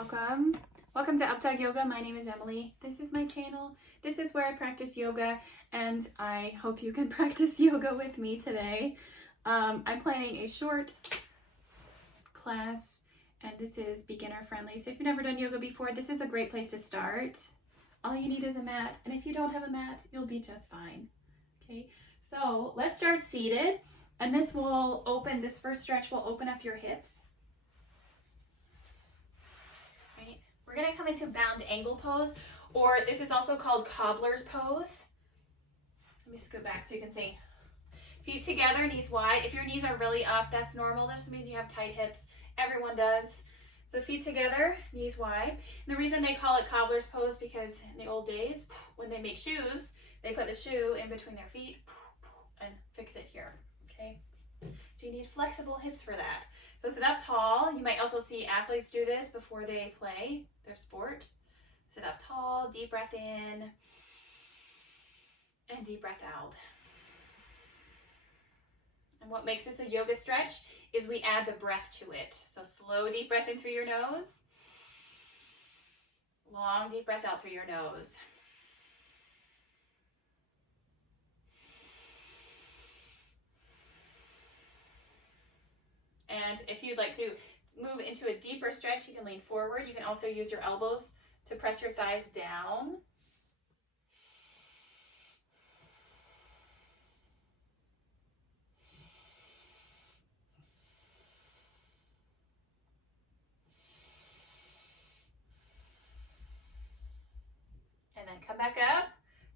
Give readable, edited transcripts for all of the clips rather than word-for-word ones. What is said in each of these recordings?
Welcome. Welcome to Updawg-Yoga. My name is Emily. This is my channel. This is where I practice yoga, and I hope you can practice yoga with me today. I'm planning a short class, and this is beginner friendly. So if you've never done yoga before, this is a great place to start. All you need is a mat, and if you don't have a mat, you'll be just fine. Okay, so let's start seated, and this first stretch will open up your hips. We're going to come into bound angle pose, or this is also called cobbler's pose. Let me scoot back so you can see. Feet together, knees wide. If your knees are really up, that's normal. That just means you have tight hips. Everyone does. So feet together, knees wide. And the reason they call it cobbler's pose because in the old days, when they make shoes, they put the shoe in between their feet and fix it here. Okay? So you need flexible hips for that. So sit up tall. You might also see athletes do this before they play their sport. Sit up tall, deep breath in, and deep breath out. And what makes this a yoga stretch is we add the breath to it. So slow, deep breath in through your nose. Long, deep breath out through your nose. And if you'd like to move into a deeper stretch, you can lean forward. You can also use your elbows to press your thighs down. And then come back up.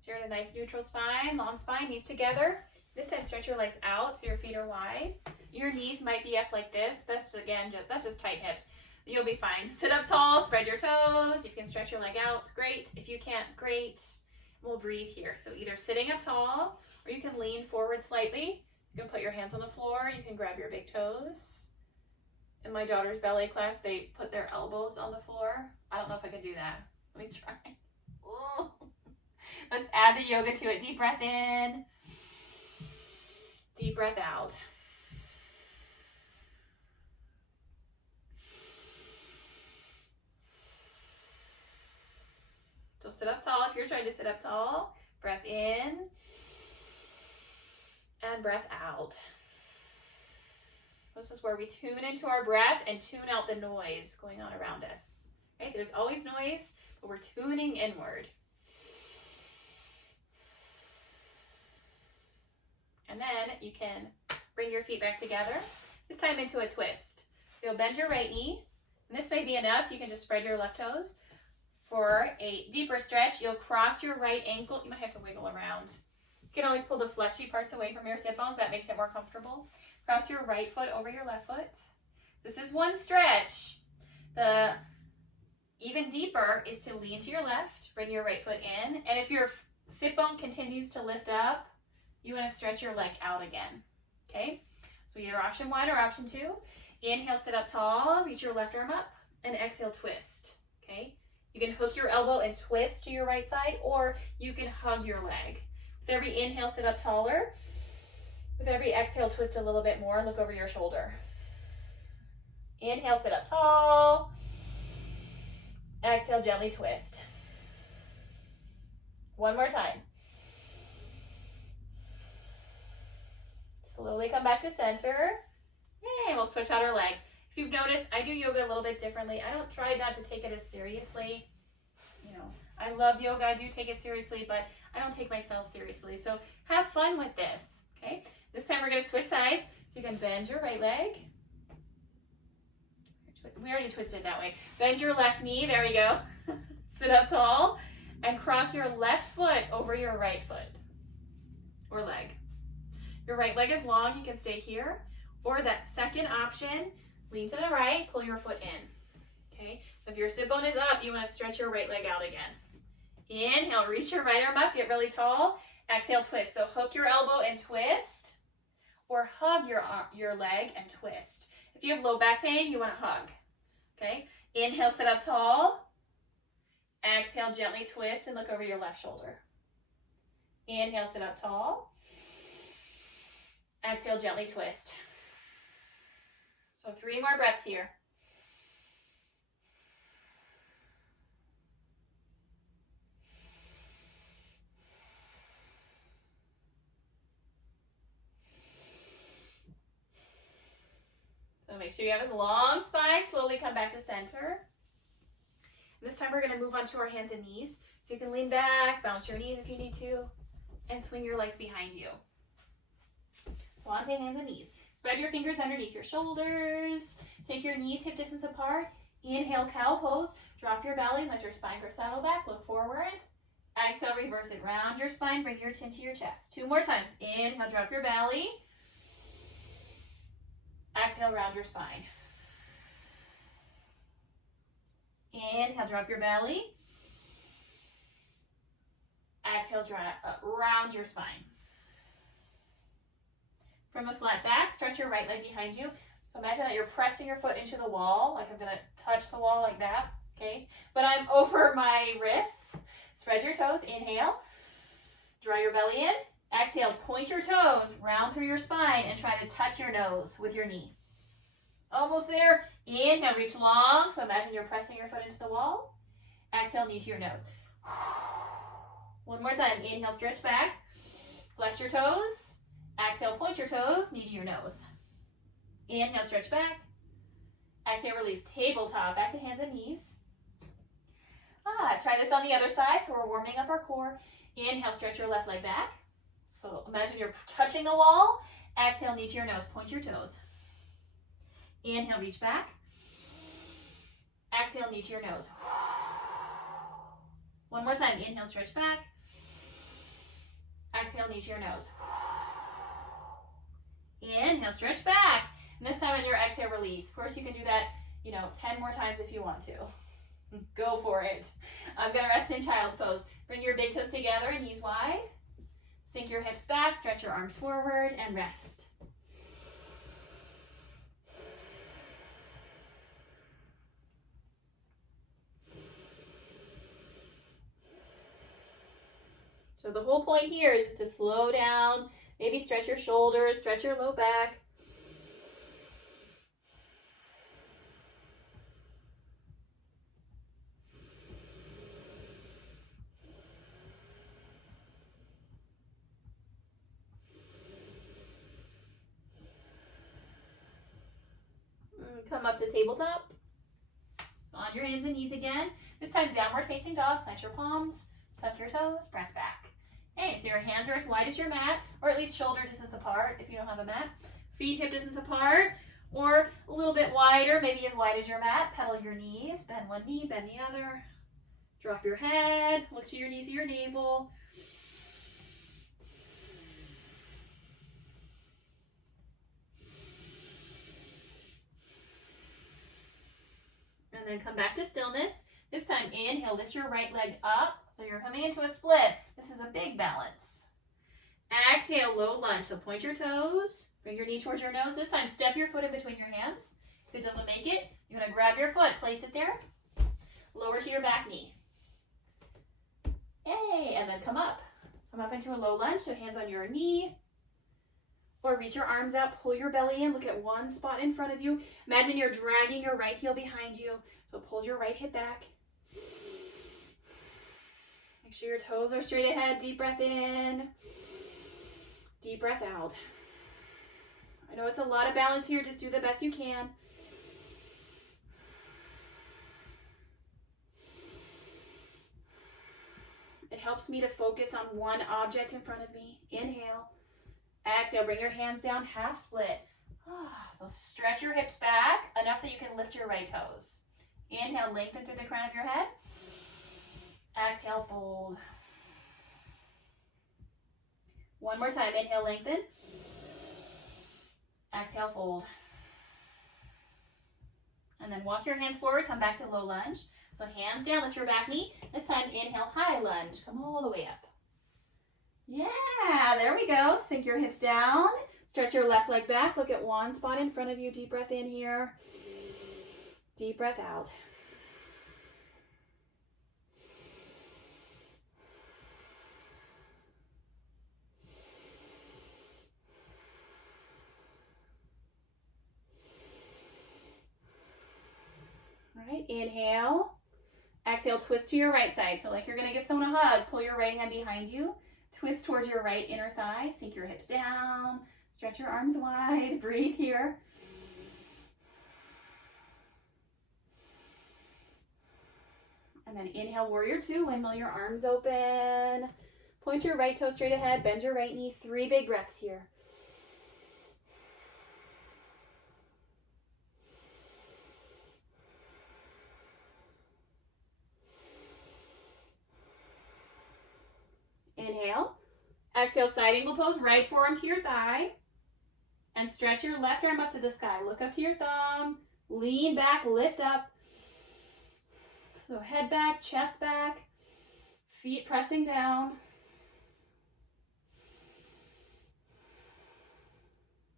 So you're in a nice neutral spine, long spine, knees together. This time stretch your legs out so your feet are wide. Your knees might be up like this. That's just tight hips. You'll be fine. Sit up tall, spread your toes. If you can stretch your leg out, great. If you can't, great. We'll breathe here. So either sitting up tall or you can lean forward slightly. You can put your hands on the floor. You can grab your big toes. In my daughter's ballet class, they put their elbows on the floor. I don't know if I can do that. Let me try. Ooh. Let's add the yoga to it. Deep breath in. Deep breath out. So sit up tall if you're trying to sit up tall. Breath in and breath out. This is where we tune into our breath and tune out the noise going on around us. Right? There's always noise, but we're tuning inward. And then you can bring your feet back together, this time into a twist. You'll bend your right knee, and this may be enough. You can just spread your left toes. For a deeper stretch, you'll cross your right ankle. You might have to wiggle around. You can always pull the fleshy parts away from your sit bones. That makes it more comfortable. Cross your right foot over your left foot. So this is one stretch. The even deeper is to lean to your left, bring your right foot in, and if your sit bone continues to lift up, you want to stretch your leg out again, okay? So either option 1 or option 2. Inhale, sit up tall, reach your left arm up, and exhale, twist, okay? You can hook your elbow and twist to your right side, or you can hug your leg. With every inhale, sit up taller. With every exhale, twist a little bit more and look over your shoulder. Inhale, sit up tall. Exhale, gently twist. One more time. Slowly come back to center. Yay, we'll switch out our legs. If you've noticed, I do yoga a little bit differently. I don't try not to take it as seriously. You know, I love yoga. I do take it seriously, but I don't take myself seriously. So have fun with this, okay? This time we're going to switch sides. You can bend your right leg. We already twisted that way. Bend your left knee. There we go. Sit up tall and cross your left foot over your right foot or leg. Your right leg is long, you can stay here. Or that second option, lean to the right, pull your foot in. Okay, if your sit bone is up, you want to stretch your right leg out again. Inhale, reach your right arm up, get really tall. Exhale, twist. So hook your elbow and twist, or hug your leg and twist. If you have low back pain, you want to hug. Okay, inhale, sit up tall. Exhale, gently twist and look over your left shoulder. Inhale, sit up tall. Exhale, gently twist. So 3 more breaths here. make sure you have a long spine. Slowly come back to center. And this time we're going to move on to our hands and knees. So you can lean back, bounce your knees if you need to, and swing your legs behind you. Swan to hands and knees. Spread your fingers underneath your shoulders. Take your knees hip distance apart. Inhale, cow pose. Drop your belly, let your spine go saddle back, look forward. Exhale, reverse it. Round your spine, bring your chin to your chest. 2 more times. Inhale, drop your belly. Exhale, round your spine. Inhale, drop your belly. Exhale, round your spine. From a flat back, stretch your right leg behind you. So imagine that you're pressing your foot into the wall, like I'm gonna touch the wall like that, okay? But I'm over my wrists. Spread your toes, inhale. Draw your belly in. Exhale, point your toes, round through your spine, and try to touch your nose with your knee. Almost there. Inhale, reach long. So imagine you're pressing your foot into the wall. Exhale, knee to your nose. 1 more time. Inhale, stretch back. Flex your toes. Exhale, point your toes, knee to your nose. Inhale, stretch back. Exhale, release. Tabletop, back to hands and knees. Try this on the other side, so we're warming up our core. Inhale, stretch your left leg back. So imagine you're touching the wall. Exhale, knee to your nose, point your toes. Inhale, reach back. Exhale, knee to your nose. 1 more time. Inhale, stretch back. Exhale, knee to your nose. Inhale, stretch back. And this time on your exhale, release. Of course, you can do that, 10 more times if you want to. Go for it. I'm going to rest in child's pose. Bring your big toes together, knees wide. Sink your hips back, stretch your arms forward, and rest. So the whole point here is just to slow down, maybe stretch your shoulders, stretch your low back. Come up to tabletop. On your hands and knees again. This time downward facing dog. Plant your palms, tuck your toes, press back. Okay, so your hands are as wide as your mat, or at least shoulder distance apart if you don't have a mat. Feet hip distance apart, or a little bit wider, maybe as wide as your mat. Pedal your knees, bend one knee, bend the other. Drop your head, look to your knees or your navel. And then come back to stillness. This time, inhale, lift your right leg up. So you're coming into a split. This is a big balance. Exhale, low lunge. So point your toes, bring your knee towards your nose. This time, step your foot in between your hands. If it doesn't make it, you're going to grab your foot, place it there. Lower to your back knee. Yay, and then come up. Come up into a low lunge, so hands on your knee. Or reach your arms out, pull your belly in, look at one spot in front of you. Imagine you're dragging your right heel behind you. So pull your right hip back. Make sure your toes are straight ahead. Deep breath in. Deep breath out. I know it's a lot of balance here. Just do the best you can. It helps me to focus on one object in front of me. Inhale. Exhale, bring your hands down, half split. So stretch your hips back, enough that you can lift your right toes. Inhale, lengthen through the crown of your head. Exhale, fold. One more time, inhale, lengthen. Exhale, fold. And then walk your hands forward, come back to low lunge. So hands down, lift your back knee. This time, inhale, high lunge. Come all the way up. Yeah, there we go. Sink your hips down. Stretch your left leg back. Look at one spot in front of you. Deep breath in here. Deep breath out. All right, inhale. Exhale, twist to your right side. So like you're going to give someone a hug. Pull your right hand behind you. Twist towards your right inner thigh. Sink your hips down. Stretch your arms wide. Breathe here. And then inhale, warrior two, windmill your arms open. Point your right toe straight ahead, bend your right knee. 3 big breaths here. Inhale. Exhale, side angle pose, right forearm to your thigh. And stretch your left arm up to the sky. Look up to your thumb. Lean back, lift up. So head back, chest back. Feet pressing down.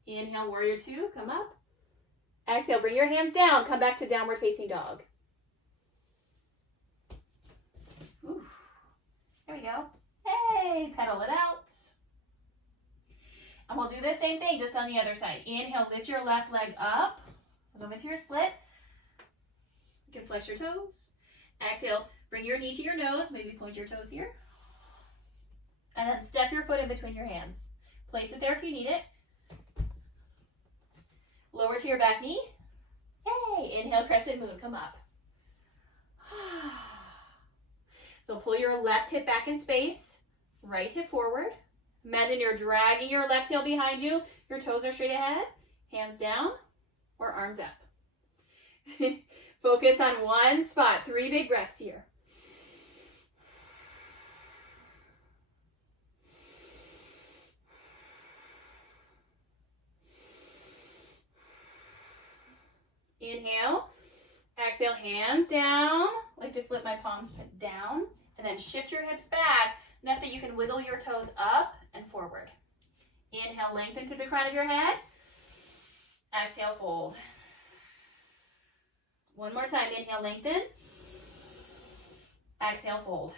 Inhale, warrior two, come up. Exhale, bring your hands down. Come back to downward facing dog. Ooh. There we go. Hey, pedal it out. And we'll do the same thing just on the other side. Inhale, lift your left leg up. Over to your split. You can flex your toes. Exhale, bring your knee to your nose. Maybe point your toes here. And then step your foot in between your hands. Place it there if you need it. Lower to your back knee. Yay! Inhale, crescent moon. Come up. So pull your left hip back in space. Right hip forward. Imagine you're dragging your left heel behind you. Your toes are straight ahead. Hands down or arms up. Focus on one spot. 3 big breaths here. Inhale. Exhale, hands down. I like to flip my palms down. And then shift your hips back enough that you can wiggle your toes up and forward. Inhale, lengthen to the crown of your head. Exhale, fold. One more time. Inhale, lengthen. Exhale, fold.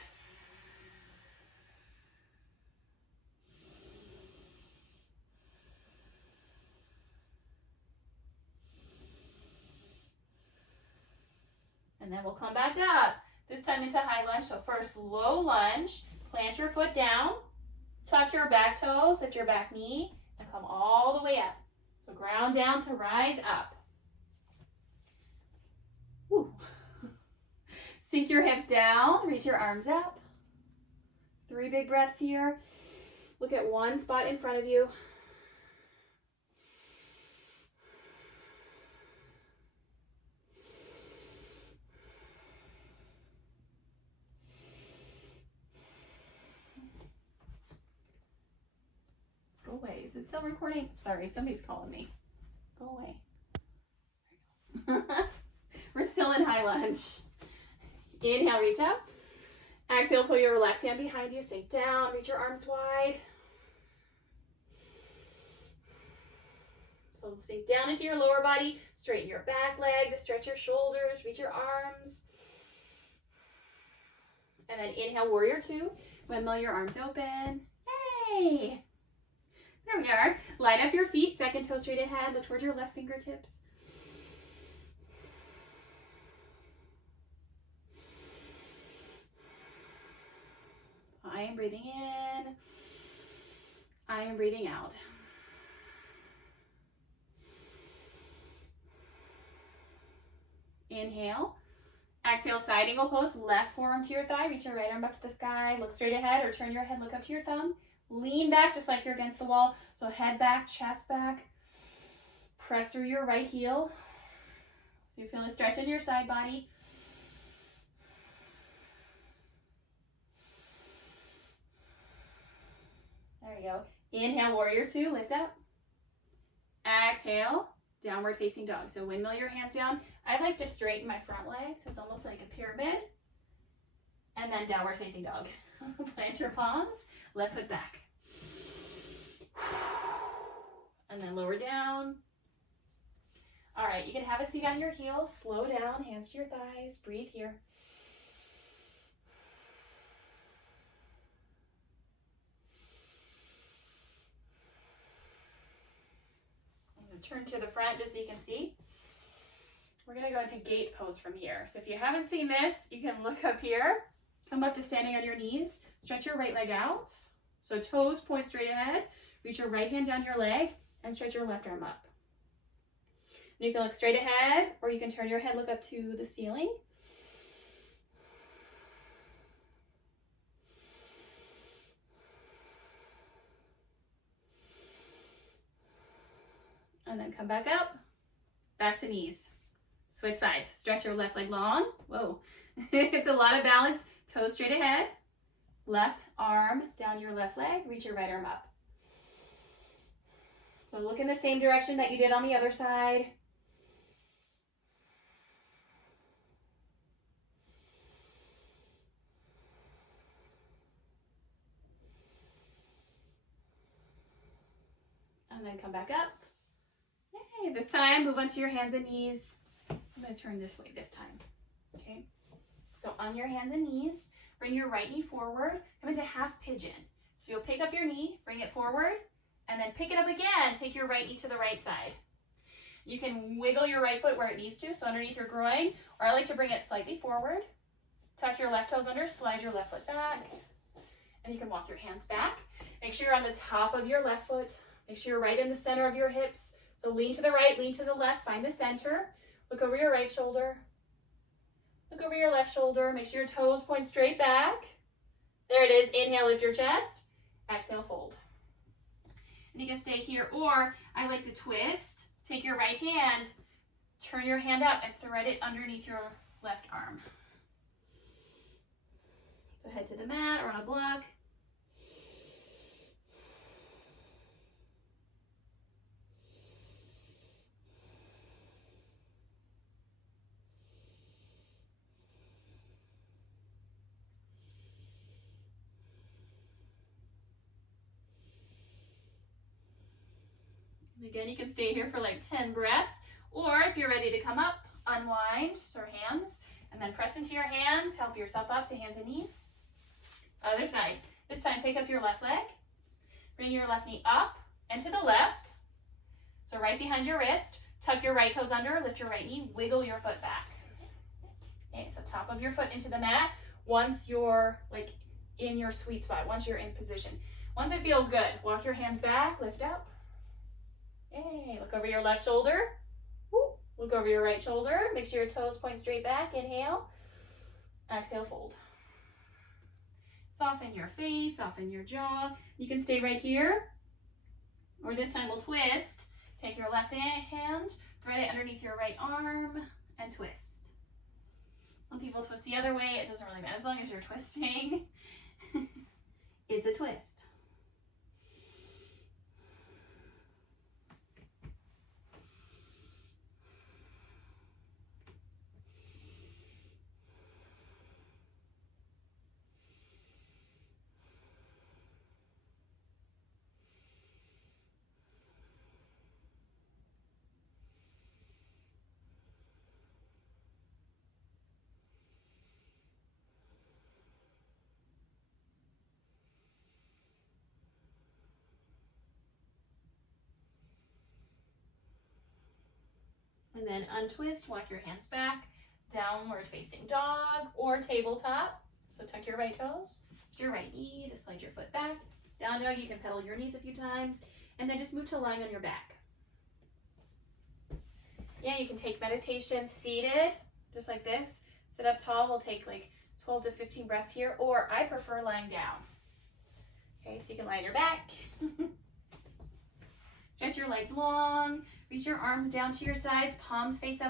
And then we'll come back up. This time into high lunge. So first, low lunge. Plant your foot down. Tuck your back toes, lift your back knee, and come all the way up. So ground down to rise up. Woo. Sink your hips down, reach your arms up. 3 big breaths here. Look at one spot in front of you. Go away. Is it still recording? Sorry, somebody's calling me. Go away. We're still in high lunge. Inhale, reach up. Exhale, pull your left hand behind you. Sink down. Reach your arms wide. So sink down into your lower body. Straighten your back leg to stretch your shoulders. Reach your arms. And then inhale, warrior two. Windmill your arms open. Hey! There we are. Line up your feet. Second toe straight ahead. Look towards your left fingertips. I am breathing in. I am breathing out. Inhale. Exhale, side angle pose. Left forearm to your thigh. Reach your right arm up to the sky. Look straight ahead or turn your head. Look up to your thumb. Lean back just like you're against the wall. So head back, chest back. Press through your right heel. So you feel a stretch in your side body. There you go. Inhale, warrior two, lift up. Exhale, downward facing dog. So windmill your hands down. I like to straighten my front leg, so it's almost like a pyramid. And then downward facing dog. Plant your palms, left foot back. And then lower down. All right, you can have a seat on your heels. Slow down, hands to your thighs. Breathe here. Turn to the front just so you can see. We're going to go into gate pose from here. So if you haven't seen this, you can look up here. Come up to standing on your knees. Stretch your right leg out. So toes point straight ahead. Reach your right hand down your leg and stretch your left arm up. And you can look straight ahead or you can turn your head, look up to the ceiling. And then come back up, back to knees. Switch sides. Stretch your left leg long. Whoa. It's a lot of balance. Toes straight ahead. Left arm down your left leg. Reach your right arm up. So look in the same direction that you did on the other side. And then come back up. Yay. This time, move onto your hands and knees. I'm going to turn this way this time. Okay. So on your hands and knees, bring your right knee forward. Come into half pigeon. So you'll pick up your knee, bring it forward, and then pick it up again. Take your right knee to the right side. You can wiggle your right foot where it needs to, so underneath your groin, or I like to bring it slightly forward. Tuck your left toes under, slide your left foot back, and you can walk your hands back. Make sure you're on the top of your left foot. Make sure you're right in the center of your hips. So lean to the right, lean to the left, find the center. Look over your right shoulder. Look over your left shoulder. Make sure your toes point straight back. There it is. Inhale, lift your chest. Exhale, fold. And you can stay here, or I like to twist. Take your right hand, turn your hand up, and thread it underneath your left arm. So head to the mat or on a block. Again, you can stay here for like 10 breaths, or if you're ready to come up, unwind, so hands, and then press into your hands, help yourself up to hands and knees. Other side. This time, pick up your left leg, bring your left knee up and to the left, so right behind your wrist, tuck your right toes under, lift your right knee, wiggle your foot back. Okay, so top of your foot into the mat, once you're like in your sweet spot, once you're in position. Once it feels good, walk your hands back, lift up. Yay, look over your left shoulder. Woo. Look over your right shoulder. Make sure your toes point straight back. Inhale. Exhale, fold. Soften your face, soften your jaw. You can stay right here. Or this time we'll twist. Take your left hand, thread it underneath your right arm, and twist. When people twist the other way, it doesn't really matter as long as you're twisting. It's a twist. And then untwist, walk your hands back, downward facing dog or tabletop. So tuck your right toes, lift your right knee to slide your foot back. Down dog, you can pedal your knees a few times, and then just move to lying on your back. Yeah, you can take meditation seated, just like this. Sit up tall, we'll take like 12 to 15 breaths here, or I prefer lying down. Okay, so you can lie on your back. Stretch your legs long, reach your arms down to your sides, palms face up